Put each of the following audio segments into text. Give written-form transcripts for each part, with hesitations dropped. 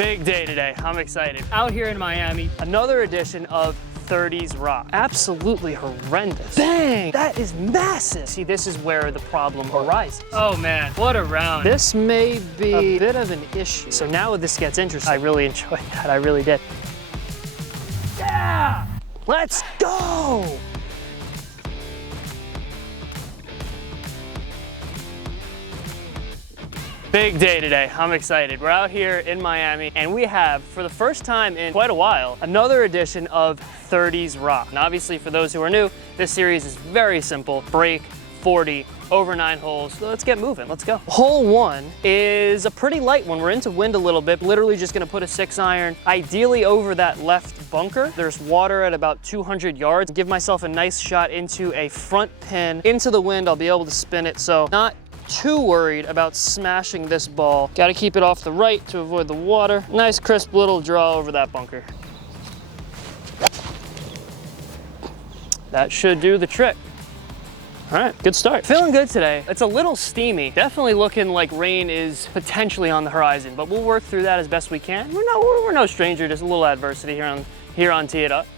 Big day today, I'm excited. Out here in Miami, another edition of 30s rock. Absolutely horrendous. Bang, that is massive. See, this is where the problem arises. Oh man, what a round. This may be a bit of an issue. So now this gets interesting. I really enjoyed that, I really did. Yeah, let's go. Big day today, I'm excited. We're out here in Miami and we have, for the first time in quite a while, another edition of 30s rock. And obviously for those who are new, this series is very simple. Break, 40, over 9 holes. So let's get moving, let's go. Hole 1 is a pretty light one. We're into wind a little bit, literally just gonna put a 6-iron, ideally over that left bunker. There's water at about 200 yards. Give myself a nice shot into a front pin. Into the wind, I'll be able to spin it. So not too worried about smashing this ball. Got to keep it off the right to avoid the water. Nice crisp little draw over that bunker. That should do the trick. All right, good start. Feeling good today. It's a little steamy. Definitely looking like rain is potentially on the horizon, but we'll work through that as best we can. We're no stranger, just a little adversity here on Tee It Up.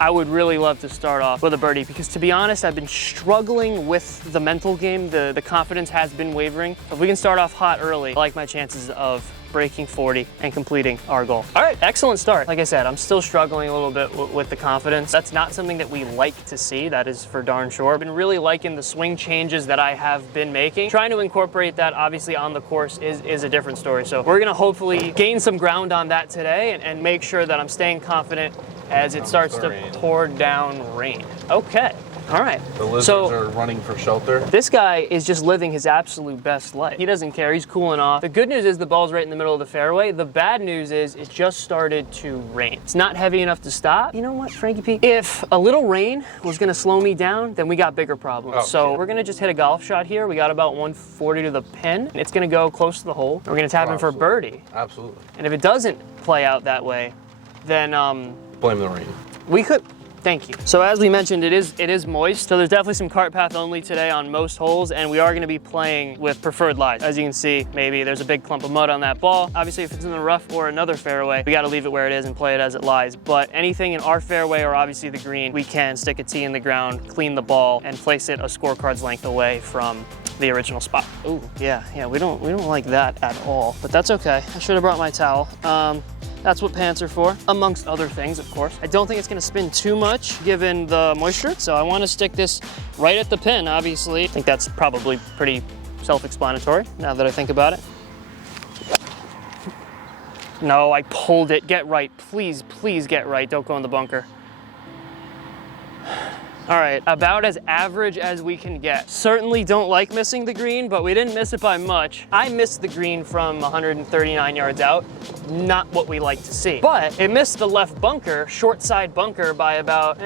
I would really love to start off with a birdie because, to be honest, I've been struggling with the mental game. The confidence has been wavering. If we can start off hot early, I like my chances of breaking 40 and completing our goal. All right, excellent start. Like I said, I'm still struggling a little bit with the confidence. That's not something that we like to see, that is for darn sure. I've been really liking the swing changes that I have been making. Trying to incorporate that obviously on the course is a different story. So we're gonna hopefully gain some ground on that today and make sure that I'm staying confident as it starts to pour down rain. Okay. All right. The lizards are running for shelter. This guy is just living his absolute best life. He doesn't care, he's cooling off. The good news is the ball's right in the middle of the fairway. The bad news is it just started to rain. It's not heavy enough to stop. You know what, Frankie P? If a little rain was gonna slow me down, then we got bigger problems. So we're gonna just hit a golf shot here. We got about 140 to the pin. It's gonna go close to the hole. We're gonna tap in for birdie. Absolutely. And if it doesn't play out that way, then blame the rain. We could. Thank you. So as we mentioned, it is moist, so there's definitely some cart path only today on most holes, and we are going to be playing with preferred lies. As you can see, maybe there's a big clump of mud on that ball. Obviously, if it's in the rough or another fairway, we got to leave it where it is and play it as it lies. But anything in our fairway or obviously the green, we can stick a tee in the ground, clean the ball, and place it a scorecard's length away from the original spot. Ooh, yeah, we don't like that at all, but that's okay. I should have brought my towel. That's what pants are for, amongst other things, of course. I don't think it's gonna spin too much given the moisture, so I wanna stick this right at the pin, obviously. I think that's probably pretty self-explanatory now that I think about it. No, I pulled it. Get right, please, please get right. Don't go in the bunker. All right, about as average as we can get. Certainly don't like missing the green, but we didn't miss it by much. I missed the green from 139 yards out. Not what we like to see. But it missed the left bunker, short side bunker, by about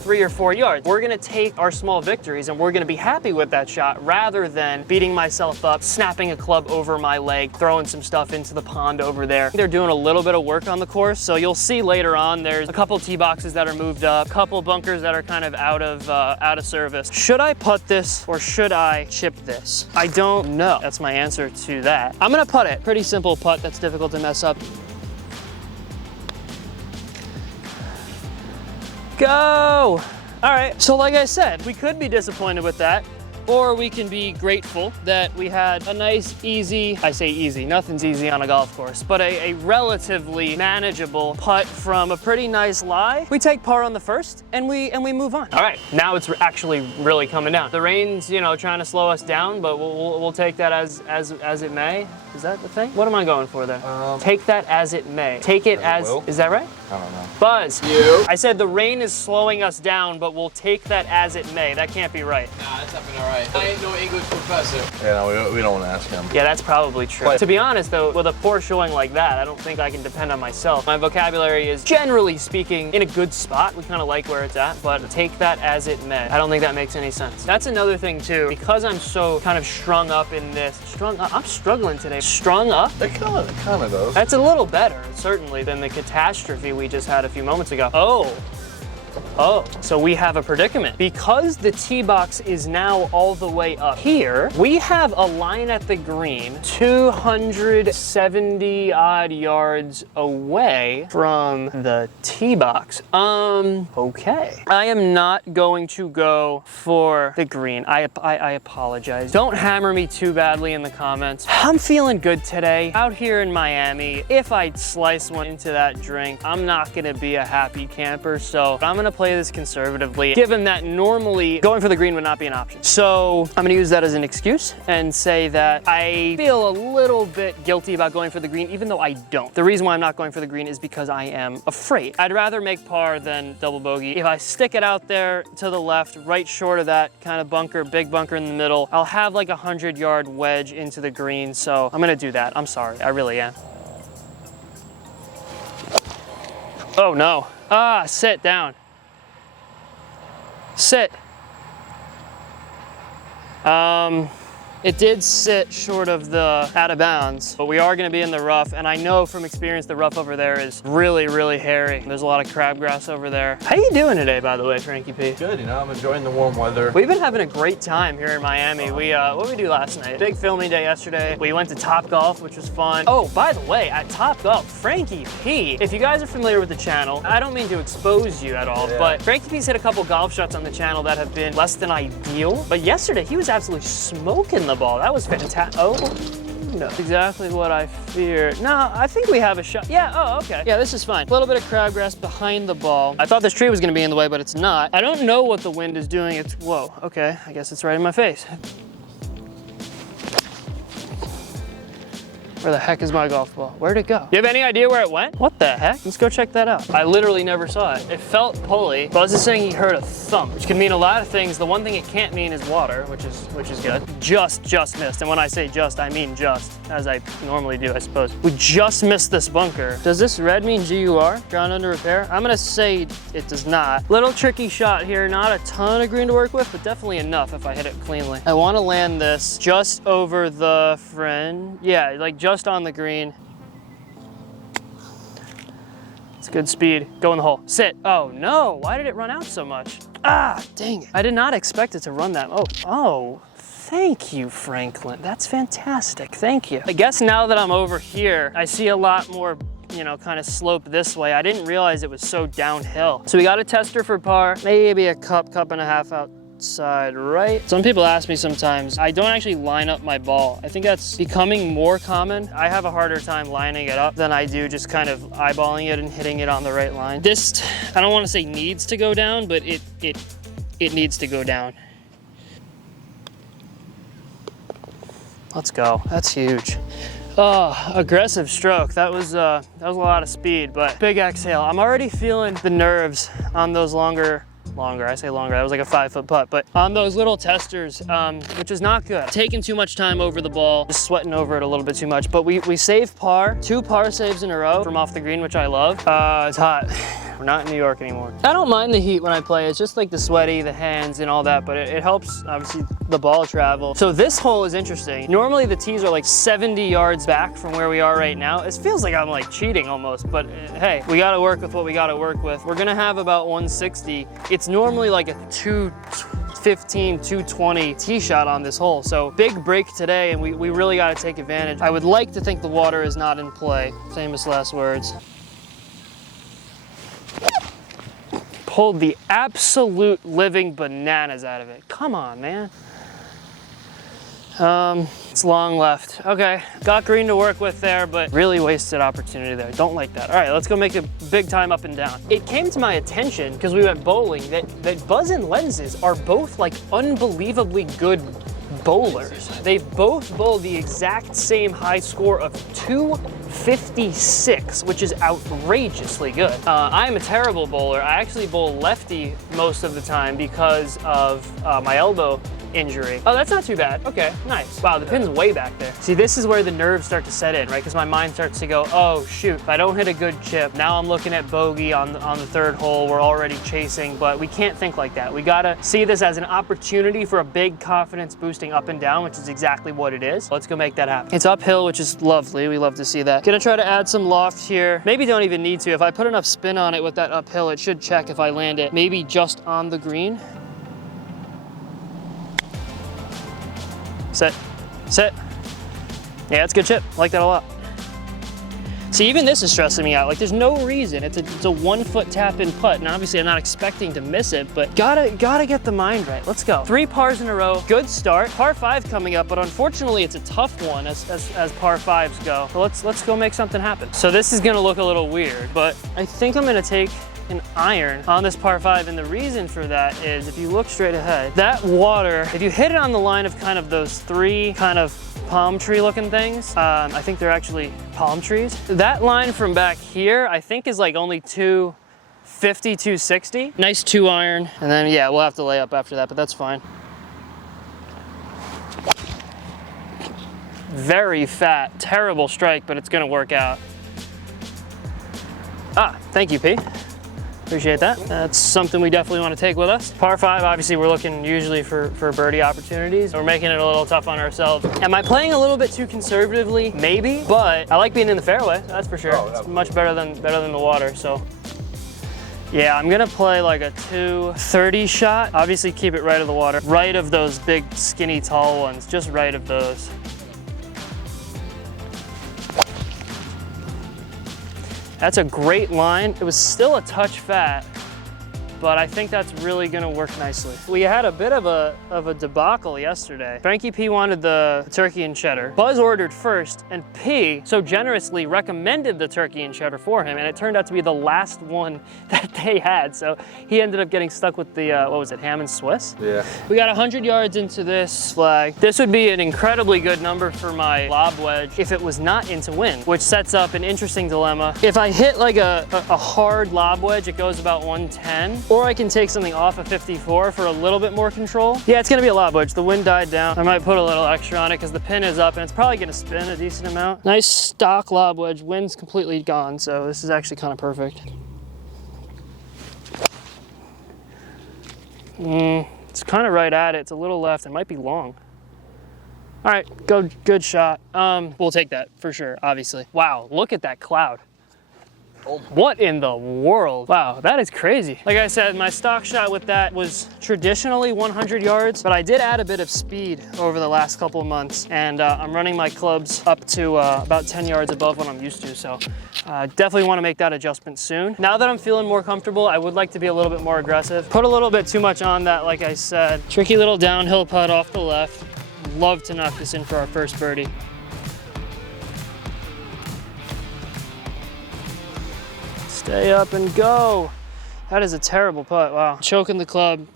3 or 4 yards. We're gonna take our small victories and we're gonna be happy with that shot rather than beating myself up, snapping a club over my leg, throwing some stuff into the pond over there. They're doing a little bit of work on the course, so you'll see later on there's a couple tee boxes that are moved up, a couple bunkers that are kind of out of service. Should I putt this or should I chip this? I don't know. That's my answer to that. I'm gonna putt it. Pretty simple putt that's difficult to mess up. Go! All right, so like I said, we could be disappointed with that, or we can be grateful that we had a nice, easy, I say easy, nothing's easy on a golf course, but a relatively manageable putt from a pretty nice lie. We take par on the first and we move on. All right, now it's actually really coming down. The rain's, you know, trying to slow us down, but we'll take that as it may. Is that the thing? What am I going for there? Take that as it may. Take it as, is that right? I don't know. Buzz. You. I said the rain is slowing us down, but we'll take that as it may. That can't be right. Nah, that's happening all right. I ain't no English professor. Yeah, no, we don't want to ask him. Yeah, that's probably true. But to be honest though, with a poor showing like that, I don't think I can depend on myself. My vocabulary is, generally speaking, in a good spot. We kind of like where it's at, but take that as it may. I don't think that makes any sense. That's another thing too, because I'm so kind of strung up in this. Strung up? I'm struggling today. Strung up? It kind of does. That's a little better, certainly, than the catastrophe we just had a few moments ago. Oh. Oh, so we have a predicament. Because the tee box is now all the way up here, we have a line at the green 270 odd yards away from the tee box. Okay. I am not going to go for the green. I apologize. Don't hammer me too badly in the comments. I'm feeling good today. Out here in Miami, if I slice one into that drink, I'm not gonna be a happy camper, so I'm gonna play this conservatively, given that normally going for the green would not be an option. So I'm gonna use that as an excuse and say that I feel a little bit guilty about going for the green, even though I don't. The reason why I'm not going for the green is because I am afraid. I'd rather make par than double bogey. If I stick it out there to the left, right short of that kind of bunker, big bunker in the middle, I'll have like a 100-yard wedge into the green, so I'm gonna do that. I'm sorry, I really am. Oh no. Ah, sit down. Sit. It did sit short of the out of bounds, but we are gonna be in the rough, and I know from experience the rough over there is really, really hairy. There's a lot of crabgrass over there. How you doing today, by the way, Frankie P? Good, you know, I'm enjoying the warm weather. We've been having a great time here in Miami. What did we do last night? Big filming day yesterday. We went to Top Golf, which was fun. Oh, by the way, at Top Golf, Frankie P, if you guys are familiar with the channel, I don't mean to expose you at all, but Frankie P's hit a couple golf shots on the channel that have been less than ideal. But yesterday, he was absolutely smoking the ball. That was fantastic. Oh, no. Exactly what I feared. No, I think we have a shot. Yeah, oh, okay. Yeah, this is fine. A little bit of crabgrass behind the ball. I thought this tree was gonna be in the way, but it's not. I don't know what the wind is doing. It's, whoa, okay. I guess it's right in my face. Where the heck is my golf ball? Where'd it go? You have any idea where it went? What the heck? Let's go check that out. I literally never saw it. It felt pulley. Buzz is saying he heard a thump, which can mean a lot of things. The one thing it can't mean is water, which is good. Just missed. And when I say just, I mean just, as I normally do, I suppose. We just missed this bunker. Does this red mean GUR? Ground under repair? I'm gonna say it does not. Little tricky shot here. Not a ton of green to work with, but definitely enough if I hit it cleanly. I wanna land this just over the friend. Yeah, like just on the green. It's good speed. Go in the hole. Sit. Oh no, why did it run out so much? Ah, dang it. I did not expect it to run that. Oh, thank you, Franklin. That's fantastic, thank you. I guess now that I'm over here, I see a lot more, you know, kind of slope this way. I didn't realize it was so downhill. So we got a tester for par, maybe a cup and a half outside right. Some people ask me sometimes, I don't actually line up my ball. I think that's becoming more common. I have a harder time lining it up than I do just kind of eyeballing it and hitting it on the right line. This, I don't want to say needs to go down, but it needs to go down. Let's go. That's huge. Oh, aggressive stroke. That was a lot of speed, but big exhale. I'm already feeling the nerves on those longer, I say longer, that was like a 5-foot putt, but on those little testers, which is not good. Taking too much time over the ball, just sweating over it a little bit too much, but we saved par, 2 par saves in a row from off the green, which I love. It's hot. We're not in New York anymore. I don't mind the heat when I play. It's just like the sweaty, the hands and all that, but it helps, obviously, the ball travel. So this hole is interesting. Normally the tees are like 70 yards back from where we are right now. It feels like I'm like cheating almost, but hey, we gotta work with what we gotta work with. We're gonna have about 160. It's normally like a 215, 220 tee shot on this hole. So big break today, and we really gotta take advantage. I would like to think the water is not in play. Famous last words. Pulled the absolute living bananas out of it. Come on, man. It's long left. Okay, got green to work with there, but really wasted opportunity there. Don't like that. All right, let's go make a big time up and down. It came to my attention, because we went bowling, that Buzz and Lenses are both like unbelievably good bowlers. They've both bowled the exact same high score of 256, which is outrageously good. I'm a terrible bowler. I actually bowl lefty most of the time because of my elbow injury. Oh, that's not too bad. Okay, nice. Wow, the pin's way back there. See, this is where the nerves start to set in, right? Because my mind starts to go, oh shoot, if I don't hit a good chip, now I'm looking at bogey on the third hole, we're already chasing, but we can't think like that. We gotta see this as an opportunity for a big confidence boosting up and down, which is exactly what it is. Let's go make that happen. It's uphill, which is lovely. We love to see that. Gonna try to add some loft here. Maybe don't even need to. If I put enough spin on it with that uphill, it should check if I land it maybe just on the green. Set, set. Yeah, it's a good chip. I like that a lot. See, even this is stressing me out. Like, there's no reason. It's a 1 foot tap in putt, and obviously I'm not expecting to miss it, but gotta get the mind right. Let's go. 3 pars in a row. Good start. Par 5 coming up, but unfortunately it's a tough one as par 5s go. So let's go make something happen. So this is gonna look a little weird, but I think I'm gonna take an iron on this par 5, and the reason for that is if you look straight ahead, that water, if you hit it on the line of kind of those 3 kind of palm tree looking things, I think they're actually palm trees. That line from back here, I think is like only 250, 260. Nice 2 iron, and then yeah, we'll have to lay up after that, but that's fine. Very fat, terrible strike, but it's gonna work out. Ah, thank you, P. Appreciate that. That's something we definitely want to take with us. Par 5, obviously we're looking usually for birdie opportunities. We're making it a little tough on ourselves. Am I playing a little bit too conservatively? Maybe, but I like being in the fairway, that's for sure. It's much better than the water, so. Yeah, I'm gonna play like a 230 shot. Obviously keep it right of the water. Right of those big, skinny, tall ones, just right of those. That's a great line. It was still a touch fat, but I think that's really gonna work nicely. We had a bit of a debacle yesterday. Frankie P wanted the turkey and cheddar. Buzz ordered first, and P so generously recommended the turkey and cheddar for him, and it turned out to be the last one that they had. So he ended up getting stuck with the, what was it, ham and Swiss? Yeah. We got 100 yards into this flag. This would be an incredibly good number for my lob wedge if it was not into wind, which sets up an interesting dilemma. If I hit like a hard lob wedge, it goes about 110. Or I can take something off of 54 for a little bit more control. Yeah, it's gonna be a lob wedge. The wind died down. I might put a little extra on it because the pin is up and it's probably gonna spin a decent amount. Nice stock lob wedge. Wind's completely gone, so this is actually kind of perfect. It's kind of right at it. It's a little left. It might be long. All right, good shot. We'll take that for sure, obviously. Wow, look at that cloud. What in the world? Wow, that is crazy. Like I said, my stock shot with that was traditionally 100 yards, but I did add a bit of speed over the last couple of months, and I'm running my clubs up to about 10 yards above what I'm used to, so definitely want to make that adjustment soon. Now that I'm feeling more comfortable, I would like to be a little bit more aggressive. Put a little bit too much on that, like I said. Tricky little downhill putt off the left. Love to knock this in for our first birdie. Stay up and go. That is a terrible putt, wow. Choking the club,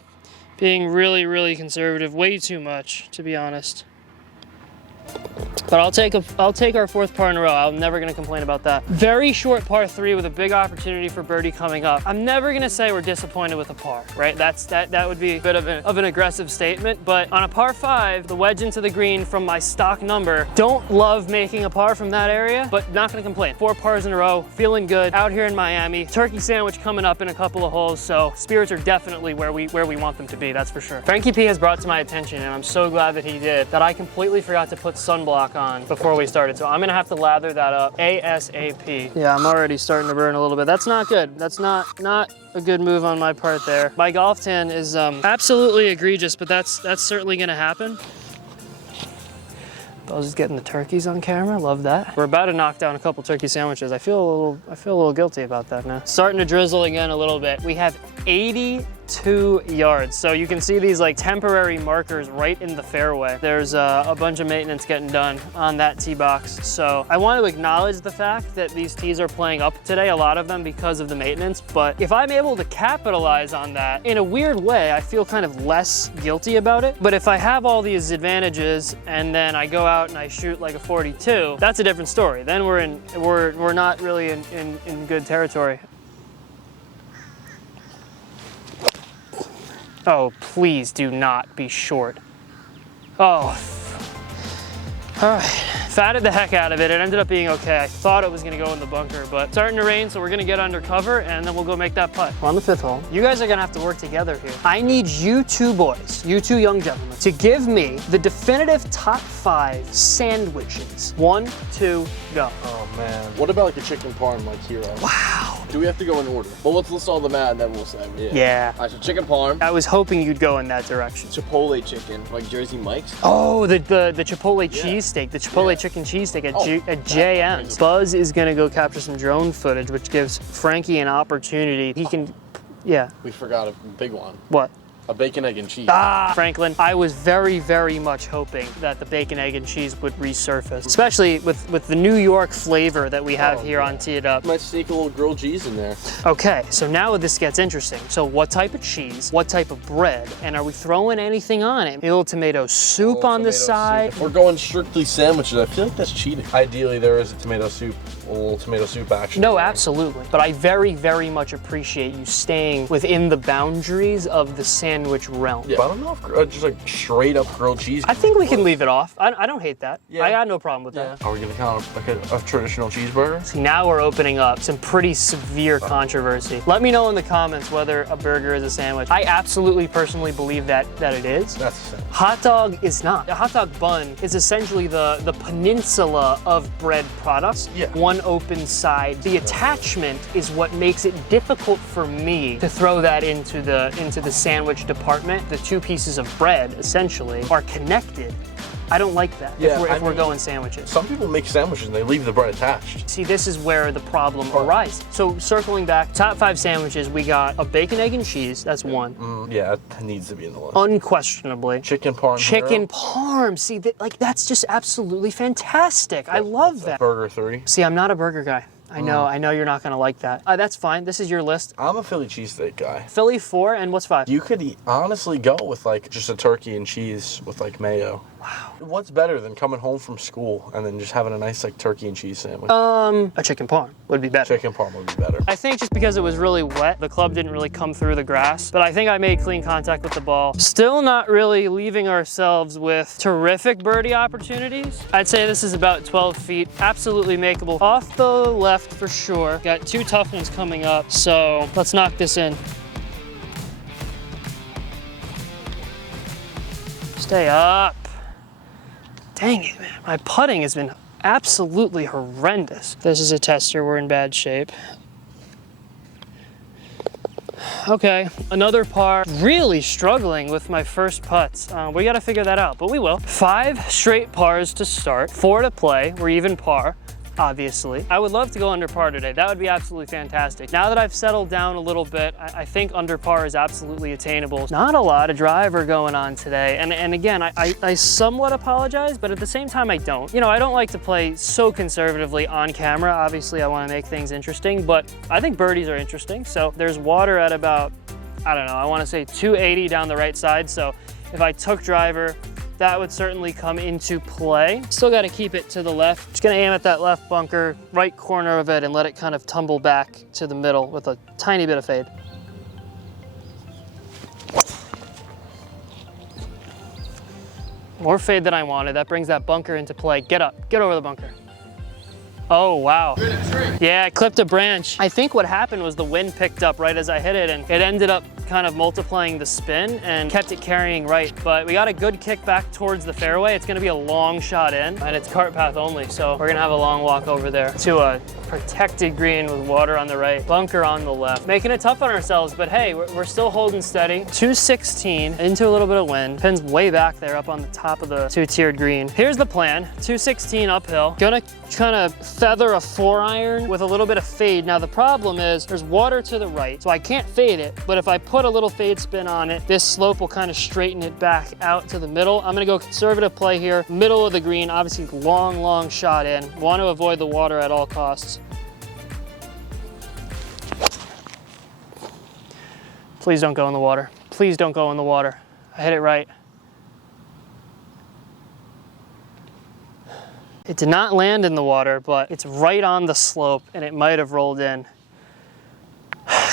being really, really conservative, way too much, to be honest. But I'll take our 4th par in a row. I'm never gonna complain about that. Very short par 3 with a big opportunity for birdie coming up. I'm never gonna say we're disappointed with a par, right? That would be a bit of an aggressive statement, but on a par 5, the wedge into the green from my stock number, don't love making a par from that area, but not gonna complain. 4 pars in a row, feeling good, out here in Miami. Turkey sandwich coming up in a couple of holes, so spirits are definitely where we want them to be, that's for sure. Frankie P has brought to my attention, and I'm so glad that he did, that I completely forgot to put sunblock on before we started. So I'm gonna have to lather that up ASAP. Yeah, I'm already starting to burn a little bit. That's not good. That's not a good move on my part there. My golf tan is absolutely egregious, but that's certainly gonna happen. Buzz is getting the turkeys on camera, love that. We're about to knock down a couple turkey sandwiches. I feel a little guilty about that now. Starting to drizzle again a little bit. We have 82 yards. So you can see these like temporary markers right in the fairway. There's a bunch of maintenance getting done on that tee box. So I want to acknowledge the fact that these tees are playing up today, a lot of them because of the maintenance. But if I'm able to capitalize on that, in a weird way, I feel kind of less guilty about it. But if I have all these advantages and then I go out and I shoot like a 42, that's a different story. Then we're not really in good territory. Oh, please do not be short. Oh. All right, fatted the heck out of it. It ended up being okay. I thought it was gonna go in the bunker, but it's starting to rain, so we're gonna get under cover and then we'll go make that putt. We're on the 5th hole. You guys are gonna have to work together here. I need you two boys, you two young gentlemen, to give me the definitive top 5 sandwiches. 1, 2, go. Oh man. What about like a chicken parm like Hero? Wow. Do we have to go in order? Well, let's list all them out and then we'll say. Yeah. All right, so chicken parm. I was hoping you'd go in that direction. Chipotle chicken, like Jersey Mike's. Oh, the Chipotle cheesesteak, the Chipotle chicken cheesesteak at JM's. Buzz is gonna go capture some drone footage, which gives Frankie an opportunity. He can, yeah. We forgot a big one. What? A bacon, egg, and cheese. Ah, Franklin, I was very, very much hoping that the bacon, egg, and cheese would resurface, especially with the New York flavor that we have here on Tee It Up. Might sneak a little grilled cheese in there. Okay, so now this gets interesting. So what type of cheese, what type of bread, and are we throwing anything on it? A little tomato soup on the side. If we're going strictly sandwiches, I feel like that's cheating. Ideally, there is a tomato soup, a little tomato soup action. No, absolutely. But I very, very much appreciate you staying within the boundaries of the sandwich realm. Yeah. But I don't know if just like straight up grilled cheese. I think we can leave it off. I don't hate that. Yeah. I got no problem with that. Are we gonna count like a traditional cheeseburger? See, now we're opening up some pretty severe controversy. Let me know in the comments whether a burger is a sandwich. I absolutely personally believe that it is. That's the same. Hot dog is not. A hot dog bun is essentially the peninsula of bread products. Yeah. One open side. The attachment is what makes it difficult for me to throw that into the sandwich department. The two pieces of bread essentially are connected. I don't like that if we're going sandwiches. Some people make sandwiches and they leave the bread attached. See, this is where the problem arises. So circling back, top 5 sandwiches, we got a bacon, egg, and cheese. That's one. Yeah, that needs to be in the list. Unquestionably. Chicken parm. Chicken parm. See, that's just absolutely fantastic. I love that. Burger 3. See, I'm not a burger guy. I know you're not gonna like that. That's fine. This is your list. I'm a Philly cheesesteak guy. Philly 4, and what's 5? You could honestly go with like just a turkey and cheese with like mayo. Wow. What's better than coming home from school and then just having a nice like turkey and cheese sandwich? A chicken parm would be better. Chicken parm would be better. I think just because it was really wet, the club didn't really come through the grass, but I think I made clean contact with the ball. Still not really leaving ourselves with terrific birdie opportunities. I'd say this is about 12 feet, absolutely makeable. Off the left for sure. Got 2 tough ones coming up, so let's knock this in. Stay up. Dang it, man. My putting has been absolutely horrendous. This is a tester, we're in bad shape. Okay, another par. Really struggling with my first putts. We gotta figure that out, but we will. 5 straight pars to start, 4 to play. We're even par. Obviously. I would love to go under par today. That would be absolutely fantastic. Now that I've settled down a little bit, I think under par is absolutely attainable. Not a lot of driver going on today. And again, I somewhat apologize, but at the same time, I don't. You know, I don't like to play so conservatively on camera. Obviously, I want to make things interesting, but I think birdies are interesting. So there's water at about, I don't know, I want to say 280 down the right side. So if I took driver, that would certainly come into play. Still got to keep it to the left. Just gonna aim at that left bunker, right corner of it, and let it kind of tumble back to the middle with a tiny bit of fade. More fade than I wanted. That brings that bunker into play. Get up, get over the bunker. Oh, wow. Yeah, I clipped a branch. I think what happened was the wind picked up right as I hit it, and it ended up kind of multiplying the spin and kept it carrying right. But we got a good kick back towards the fairway. It's gonna be a long shot in, and it's cart path only, so we're gonna have a long walk over there to a protected green with water on the right, bunker on the left. Making it tough on ourselves, but hey, we're still holding steady. 216 into a little bit of wind. Pin's way back there up on the top of the 2-tiered green. Here's the plan, 216 uphill. Gonna kind of feather a 4-iron with a little bit of fade. Now the problem is there's water to the right, so I can't fade it, but if I put a little fade spin on it, this slope will kind of straighten it back out to the middle. I'm gonna go conservative play here, middle of the green, obviously long shot in. Want to avoid the water at all costs. Please don't go in the water. Please don't go in the water. I hit it right. It did not land in the water, but it's right on the slope and it might have rolled in.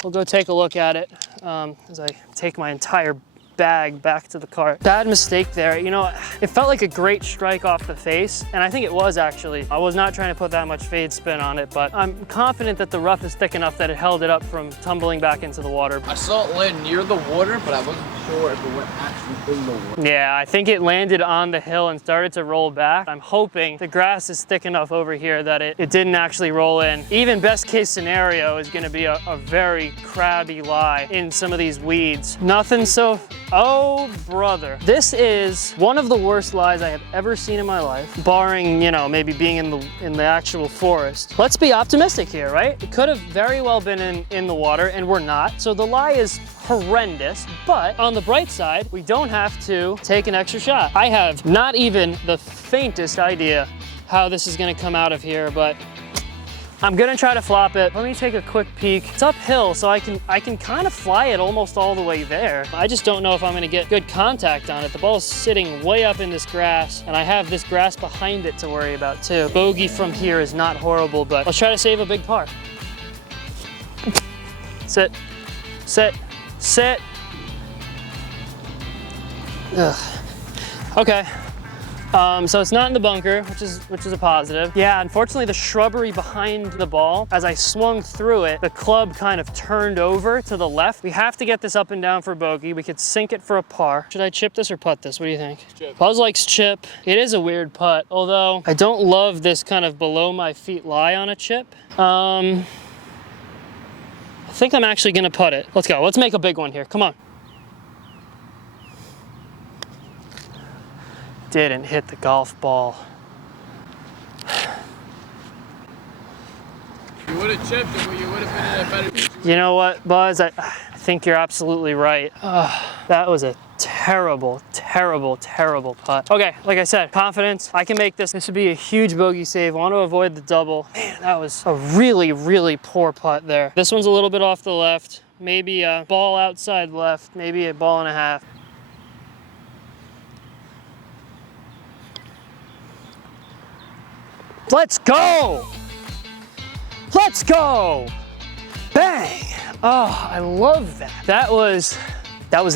We'll go take a look at it as I take my entire bag back to the cart. Bad mistake there. You know, it felt like a great strike off the face, and I think it was actually. I was not trying to put that much fade spin on it, but I'm confident that the rough is thick enough that it held it up from tumbling back into the water. I saw it land near the water, but I wasn't sure if it went actually in the water. Yeah, I think it landed on the hill and started to roll back. I'm hoping the grass is thick enough over here that it didn't actually roll in. Even best case scenario is gonna be a very crabby lie in some of these weeds. Nothing so, oh brother. This is one of the worst lies I have ever seen in my life, barring, you know, maybe being in the actual forest. Let's be optimistic here, right? It could have very well been in the water, and we're not. So the lie is horrendous, but on the bright side, we don't have to take an extra shot. I have not even the faintest idea how this is gonna come out of here, but I'm gonna try to flop it. Let me take a quick peek. It's uphill, so I can kind of fly it almost all the way there. I just don't know if I'm gonna get good contact on it. The ball is sitting way up in this grass, and I have this grass behind it to worry about too. Bogey from here is not horrible, but let's try to save a big par. Sit, sit, sit. Ugh. Okay. So it's not in the bunker, which is a positive. Yeah, unfortunately the shrubbery behind the ball, as I swung through it, the club kind of turned over to the left. We have to get this up and down for bogey. We could sink it for a par. Should I chip this or putt this? What do you think? Chip. Buzz likes chip. It is a weird putt, although I don't love this kind of below my feet lie on a chip. I think I'm actually gonna putt it. Let's go, let's make a big one here, come on. Didn't hit the golf ball. You would have chipped it, but you would have been in a better position. You know what, Buzz? I think you're absolutely right. That was a terrible, terrible, terrible putt. Okay, like I said, confidence. I can make this. This would be a huge bogey save. Want to avoid the double. Man, that was a really, really poor putt there. This one's a little bit off the left. Maybe a ball outside left. Maybe a ball and a half. Let's go! Let's go! Bang! Oh, I love that. That was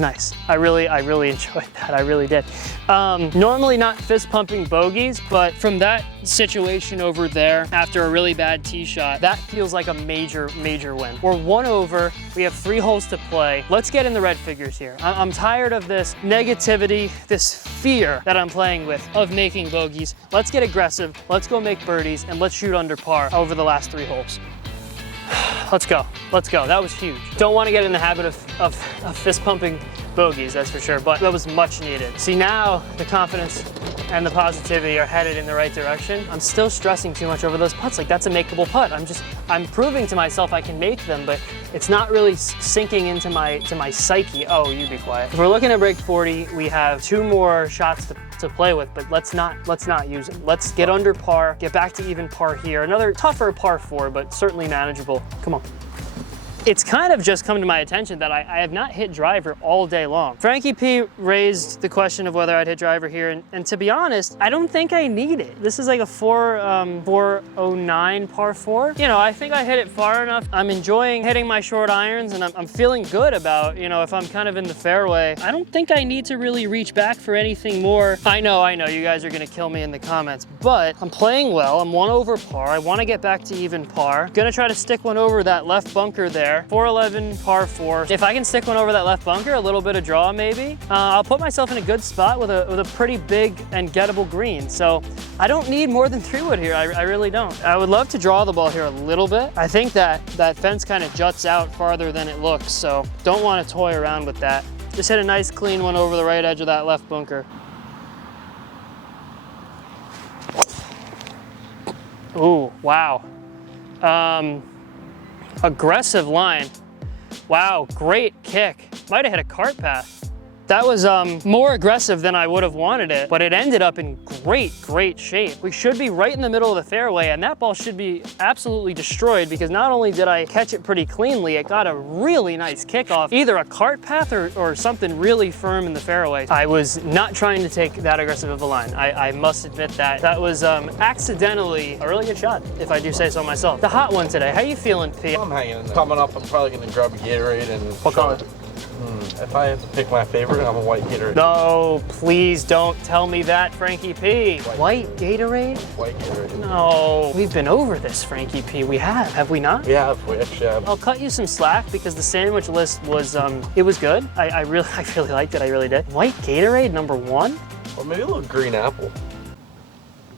nice. I really enjoyed that. I really did. Normally not fist pumping bogeys, but from that situation over there, after a really bad tee shot, that feels like a major, major win. We're 1 over. We have 3 holes to play. Let's get in the red figures here. I'm tired of this negativity, this fear that I'm playing with of making bogeys. Let's get aggressive. Let's go make birdies, and let's shoot under par over the last 3 holes. Let's go, let's go. That was huge. Don't want to get in the habit of fist pumping bogeys, that's for sure, but that was much needed. See, now the confidence and the positivity are headed in the right direction. I'm still stressing too much over those putts. Like, that's a makeable putt. I'm proving to myself I can make them, but it's not really sinking into my psyche. Oh, you be quiet. If we're looking to break 40, we have 2 more shots to play with, but let's not use them. Let's get under par, get back to even par here. Another tougher par 4, but certainly manageable. Come on. It's kind of just come to my attention that I have not hit driver all day long. Frankie P raised the question of whether I'd hit driver here, and to be honest, I don't think I need it. This is like a 409 par 4. You know, I think I hit it far enough. I'm enjoying hitting my short irons, and I'm feeling good about, you know, if I'm kind of in the fairway. I don't think I need to really reach back for anything more. I know, you guys are gonna kill me in the comments, but I'm playing well. I'm 1 over par. I wanna get back to even par. Gonna try to stick one over that left bunker there. 411 par 4. If I can stick one over that left bunker, a little bit of draw maybe, I'll put myself in a good spot with a pretty big and gettable green. So I don't need more than 3-wood here. I really don't. I would love to draw the ball here a little bit. I think that fence kind of juts out farther than it looks, so don't want to toy around with that. Just hit a nice clean one over the right edge of that left bunker. Ooh, wow. Aggressive line. Wow, great kick. Might have hit a cart path. That was more aggressive than I would have wanted it, but it ended up in great shape. We should be right in the middle of the fairway, and that ball should be absolutely destroyed because not only did I catch it pretty cleanly, it got a really nice kickoff, either a cart path or something really firm in the fairway. I was not trying to take that aggressive of a line. I must admit that. That was accidentally a really good shot, if I do say so myself. The hot one today. How you feeling, P? I'm hanging in there. Coming up, I'm probably gonna grab a Gatorade and What color? If I had to pick my favorite, I'm a white Gatorade. No, please don't tell me that, Frankie P. White Gatorade? White Gatorade. No, we've been over this, Frankie P. We have we not? We actually have. I'll cut you some slack because the sandwich list was, it was good. I really liked it, I really did. White Gatorade, #1? Or maybe a little green apple.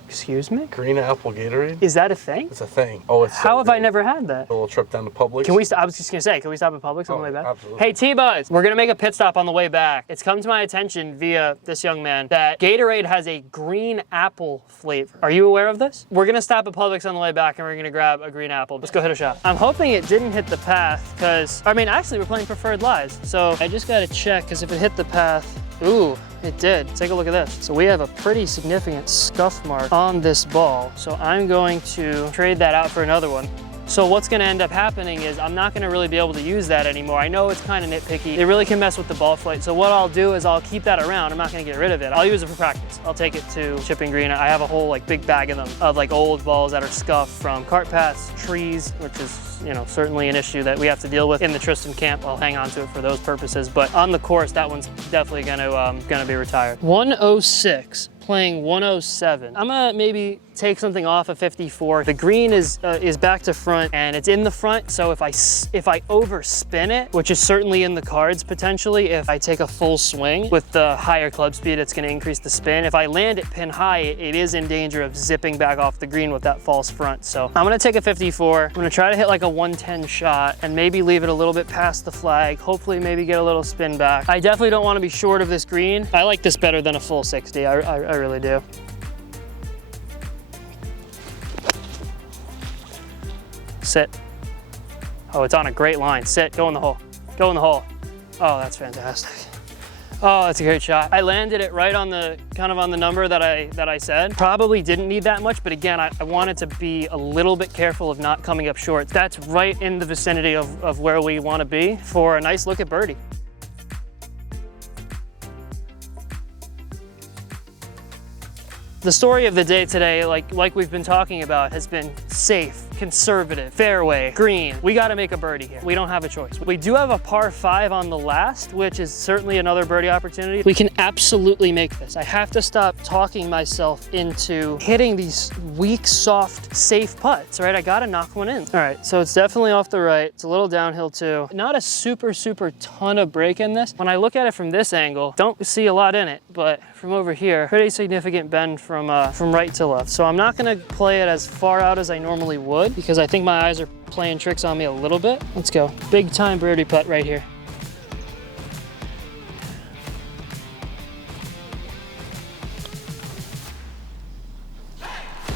Excuse me? Green apple Gatorade? Is that a thing? It's a thing. Oh, it's so How have I good. never had that? A little trip down to Publix. Can we, I was just gonna say, can we stop at Publix on the way back? Absolutely. Hey T-Buzz, we're gonna make a pit stop on the way back. It's come to my attention via this young man that Gatorade has a green apple flavor. Are you aware of this? We're gonna stop at Publix on the way back and we're gonna grab a green apple. Let's go hit a shot. I'm hoping it didn't hit the path because, I mean, actually we're playing Preferred Lies. So I just gotta check because if it hit the path, ooh, it did. Take a look at this. So we have a pretty significant scuff mark on this ball. So I'm going to trade that out for another one. So what's gonna end up happening is I'm not gonna really be able to use that anymore. I know it's kind of nitpicky. It really can mess with the ball flight. So what I'll do is I'll keep that around. I'm not gonna get rid of it. I'll use it for practice. I'll take it to Chipping Green. I have a whole like big bag of them, of like old balls that are scuffed from cart paths, trees, which is, you know, certainly an issue that we have to deal with in the Tristan camp. I'll hang on to it for those purposes. But on the course, that one's definitely gonna be retired. 106. Playing 107. I'm gonna maybe take something off of 54. The green is back to front and it's in the front. So if I overspin it, which is certainly in the cards potentially, if I take a full swing with the higher club speed, it's gonna increase the spin. If I land it pin high, it is in danger of zipping back off the green with that false front. So I'm gonna take a 54. I'm gonna try to hit like a 110 shot and maybe leave it a little bit past the flag. Hopefully maybe get a little spin back. I definitely don't wanna be short of this green. I like this better than a full 60. I really do. Sit. Oh, it's on a great line. Sit, go in the hole. Go in the hole. Oh, that's fantastic. Oh, that's a great shot. I landed it right on the, kind of on the number that I said. Probably didn't need that much, but again, I wanted to be a little bit careful of not coming up short. That's right in the vicinity of where we want to be for a nice look at birdie. The story of the day today, like we've been talking about, has been safe, conservative, fairway, green. We got to make a birdie here. We don't have a choice. We do have a par 5 on the last, which is certainly another birdie opportunity. We can absolutely make this. I have to stop talking myself into hitting these weak, soft, safe putts, right? I got to knock one in. All right, so it's definitely off the right. It's a little downhill too. Not a super ton of break in this. When I look at it from this angle, don't see a lot in it, but from over here, pretty significant bend from right to left. So I'm not gonna play it as far out as I normally would because I think my eyes are playing tricks on me a little bit. Let's go. Big time birdie putt right here.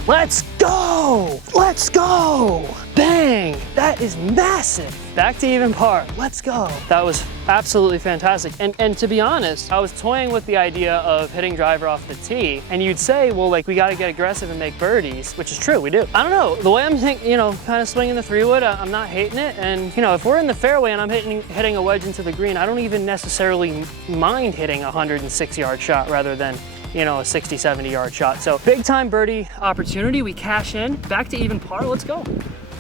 Let's go! Let's go! Bang! That is massive. Back to even par. Let's go. That was absolutely fantastic. And to be honest, I was toying with the idea of hitting driver off the tee, and you'd say, well, like, we got to get aggressive and make birdies, which is true, we do. I don't know, the way I'm kind of swinging the 3-wood, I'm not hating it. And you know, if we're in the fairway and I'm hitting a wedge into the green, I don't even necessarily mind hitting a 106-yard shot rather than, you know, a 60, 70-yard shot. So big time birdie opportunity. We cash in, back to even par. Let's go.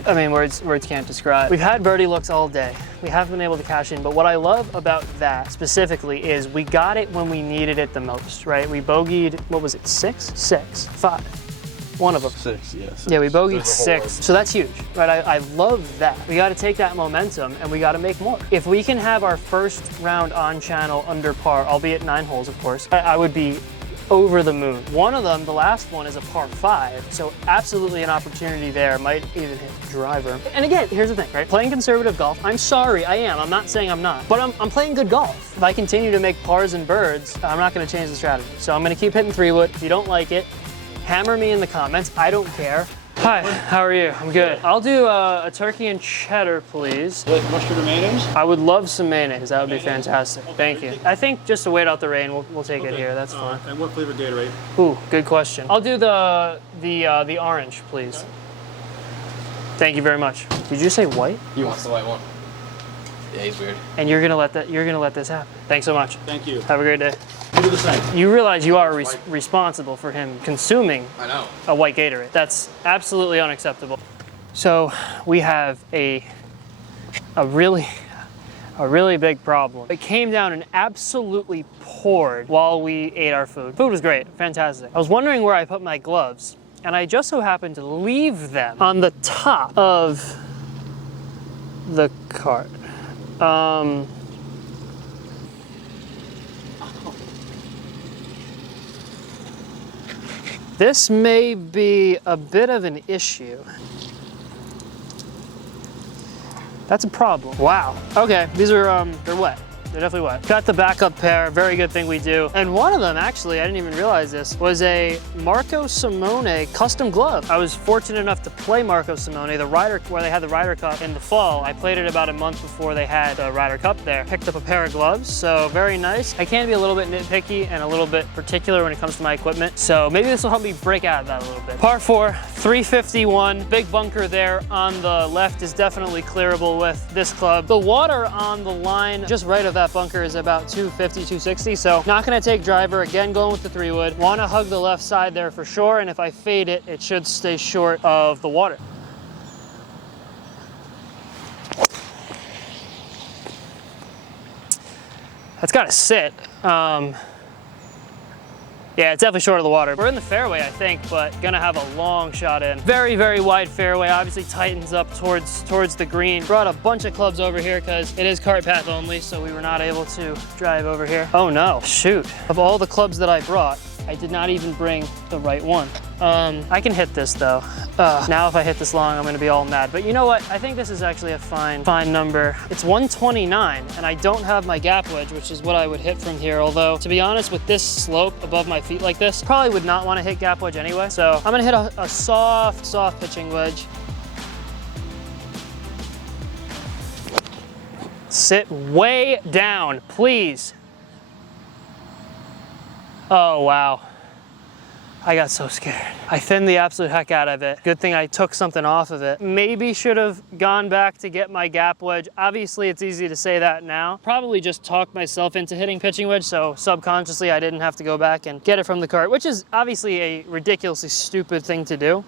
I mean, words can't describe. We've had birdie looks all day. We haven't been able to cash in, but what I love about that specifically is we got it when we needed it the most, right? We bogeyed, what was it, 6? 6, 5. One of them. 6, yes. Yeah, we bogeyed 6. So that's huge, right? I love that. We got to take that momentum and we got to make more. If we can have our first round on channel under par, albeit 9 holes, of course, I would be over the moon. One of them, the last one, is a par 5, so absolutely an opportunity there. Might even hit driver. And again, here's the thing, right? Playing conservative golf, I'm sorry, I am. I'm not saying I'm not, but I'm playing good golf. If I continue to make pars and birds, I'm not gonna change the strategy. So I'm gonna keep hitting 3-wood. If you don't like it, hammer me in the comments. I don't care. Hi, how are you? I'm good. I'll do a turkey and cheddar, please. With mustard or mayonnaise? I would love some mayonnaise. That would be fantastic. Thank you. I think just to wait out the rain, we'll take it here. That's fine. And what flavor Gatorade? Ooh, good question. I'll do the orange, please. Thank you very much. Did you say white? He wants the white one. Yeah, he's weird. And you're gonna let this happen. Thanks so much. Thank you. Have a great day. You do the same. You realize you are responsible for him consuming I know. a white Gatorade. That's absolutely unacceptable. So we have a really a really big problem. It came down and absolutely poured while we ate our food. Food was great, fantastic. I was wondering where I put my gloves, and I just so happened to leave them on the top of the cart. This may be a bit of an issue. That's a problem. Wow. Okay, these are, they're wet. They're definitely wet. Got the backup pair, very good thing we do. And one of them, actually, I didn't even realize this, was a Marco Simone custom glove. I was fortunate enough to play Marco Simone, the Ryder, where they had the Ryder Cup in the fall. I played it about a month before they had the Ryder Cup there. Picked up a pair of gloves, so very nice. I can be a little bit nitpicky and a little bit particular when it comes to my equipment, so maybe this will help me break out of that a little bit. Par 4, 351, big bunker there on the left is definitely clearable with this club. The water on the line just right of that bunker is about 250, 260, so not gonna take driver. Again, going with the 3-wood. Wanna hug the left side there for sure, and if I fade it, it should stay short of the water. That's gotta sit. Yeah, it's definitely short of the water. We're in the fairway, I think, but gonna have a long shot in. Very, very wide fairway, obviously tightens up towards the green. Brought a bunch of clubs over here because it is cart path only, so we were not able to drive over here. Oh no, shoot. Of all the clubs that I brought, I did not even bring the right one. I can hit this though. Now if I hit this long, I'm gonna be all mad. But you know what? I think this is actually a fine number. It's 129, and I don't have my gap wedge, which is what I would hit from here. Although, to be honest, with this slope above my feet like this, probably would not wanna hit gap wedge anyway. So I'm gonna hit a soft pitching wedge. Sit way down, please. Oh, wow. I got so scared. I thinned the absolute heck out of it. Good thing I took something off of it. Maybe should have gone back to get my gap wedge. Obviously, it's easy to say that now. Probably just talked myself into hitting pitching wedge, so subconsciously I didn't have to go back and get it from the cart, which is obviously a ridiculously stupid thing to do.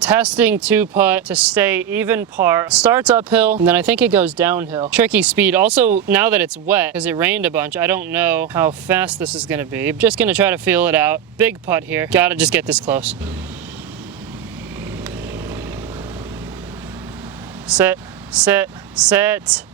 Testing 2-putt to stay even par. Starts uphill, and then I think it goes downhill. Tricky speed. Also, now that it's wet, because it rained a bunch, I don't know how fast this is gonna be. I'm just gonna try to feel it out. Big putt here. Gotta just get this close. Sit, sit, sit.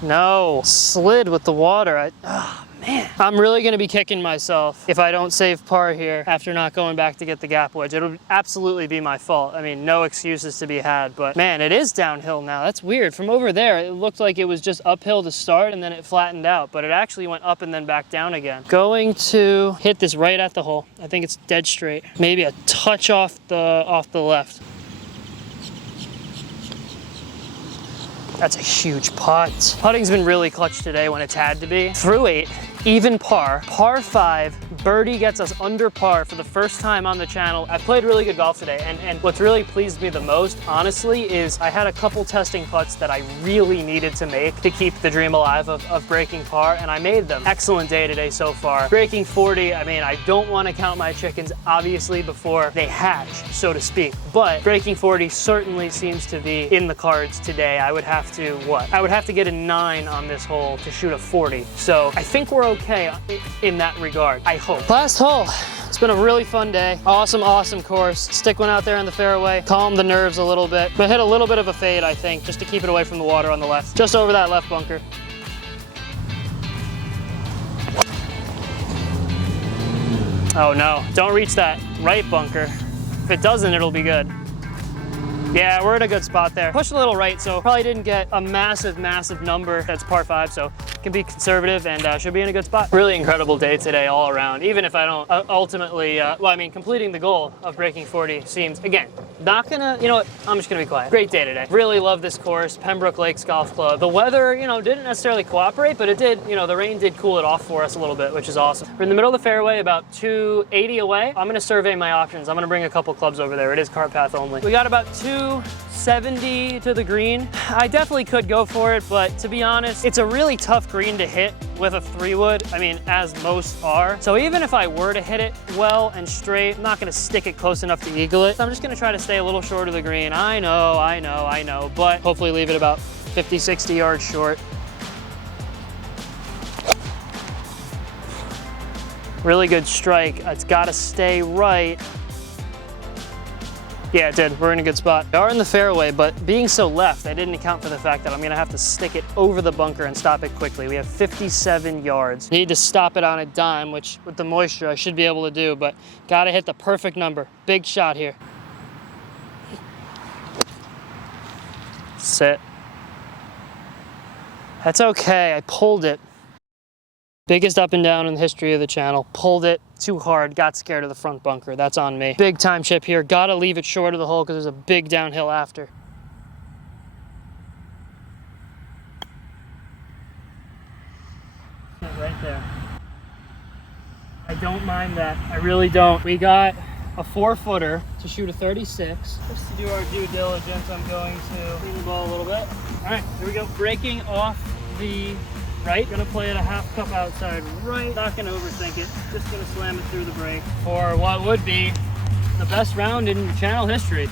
No, slid with the water. Oh man. I'm really gonna be kicking myself if I don't save par here after not going back to get the gap wedge. It'll absolutely be my fault. I mean, no excuses to be had, but man, it is downhill now. That's weird. From over there, it looked like it was just uphill to start and then it flattened out, but it actually went up and then back down again. Going to hit this right at the hole. I think it's dead straight. Maybe a touch off the left. That's a huge putt. Putting's been really clutch today when it's had to be. Through 8, even par, par 5, birdie gets us under par for the first time on the channel. I played really good golf today, and what's really pleased me the most, honestly, is I had a couple testing putts that I really needed to make to keep the dream alive of breaking par, and I made them. Excellent day today so far. Breaking 40, I mean, I don't want to count my chickens, obviously, before they hatch, so to speak, but breaking 40 certainly seems to be in the cards today. I would have to, I would have to get a 9 on this hole to shoot a 40, so I think we're okay in that regard, I hope. Last hole. It's been a really fun day. Awesome course. Stick one out there in the fairway. Calm the nerves a little bit. But hit a little bit of a fade, I think, just to keep it away from the water on the left. Just over that left bunker. Oh no, don't reach that right bunker. If it doesn't, it'll be good. Yeah, we're in a good spot there. Pushed a little right, so probably didn't get a massive number. That's par 5, so can be conservative and should be in a good spot. Really incredible day today all around. Even if I don't ultimately, well, I mean, completing the goal of breaking 40 seems, again, not gonna, you know what, I'm just gonna be quiet. Great day today. Really love this course, Pembroke Lakes Golf Club. The weather, you know, didn't necessarily cooperate, but it did, you know, the rain did cool it off for us a little bit, which is awesome. We're in the middle of the fairway, about 280 away. I'm gonna survey my options. I'm gonna bring a couple clubs over there. It is cart path only. We got about 270 to the green. I definitely could go for it, but to be honest, it's a really tough green to hit with a 3-wood, I mean, as most are. So even if I were to hit it well and straight, I'm not gonna stick it close enough to eagle it. So I'm just gonna try to stay a little short of the green. I know, but hopefully leave it about 50, 60 yards short. Really good strike. It's gotta stay right. Yeah, it did. We're in a good spot. We are in the fairway, but being so left, I didn't account for the fact that I'm gonna have to stick it over the bunker and stop it quickly. We have 57 yards. Need to stop it on a dime, which with the moisture, I should be able to do, but gotta hit the perfect number. Big shot here. Sit. That's okay, I pulled it. Biggest up and down in the history of the channel. Pulled it too hard, got scared of the front bunker. That's on me. Big time chip here. Gotta leave it short of the hole because there's a big downhill after. Right there. I don't mind that. I really don't. We got a 4-footer to shoot a 36. Just to do our due diligence, I'm going to clean the ball a little bit. All right, here we go. Breaking off the right, gonna play it a half cup outside right. Not gonna overthink it, just gonna slam it through the break for what would be the best round in channel history.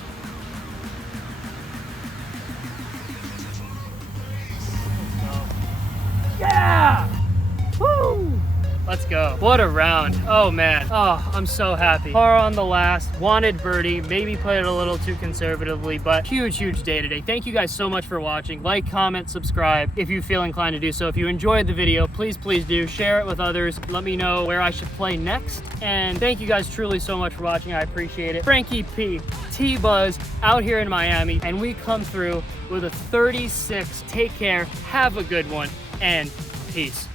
Yeah! Woo! Let's go. What a round. Oh man. Oh, I'm so happy. Par on the last. Wanted birdie. Maybe played it a little too conservatively, but huge day today. Thank you guys so much for watching. Like, comment, subscribe if you feel inclined to do so. If you enjoyed the video, please do. Share it with others. Let me know where I should play next. And thank you guys truly so much for watching. I appreciate it. Frankie P, T-Buzz out here in Miami, and we come through with a 36. Take care. Have a good one, and peace.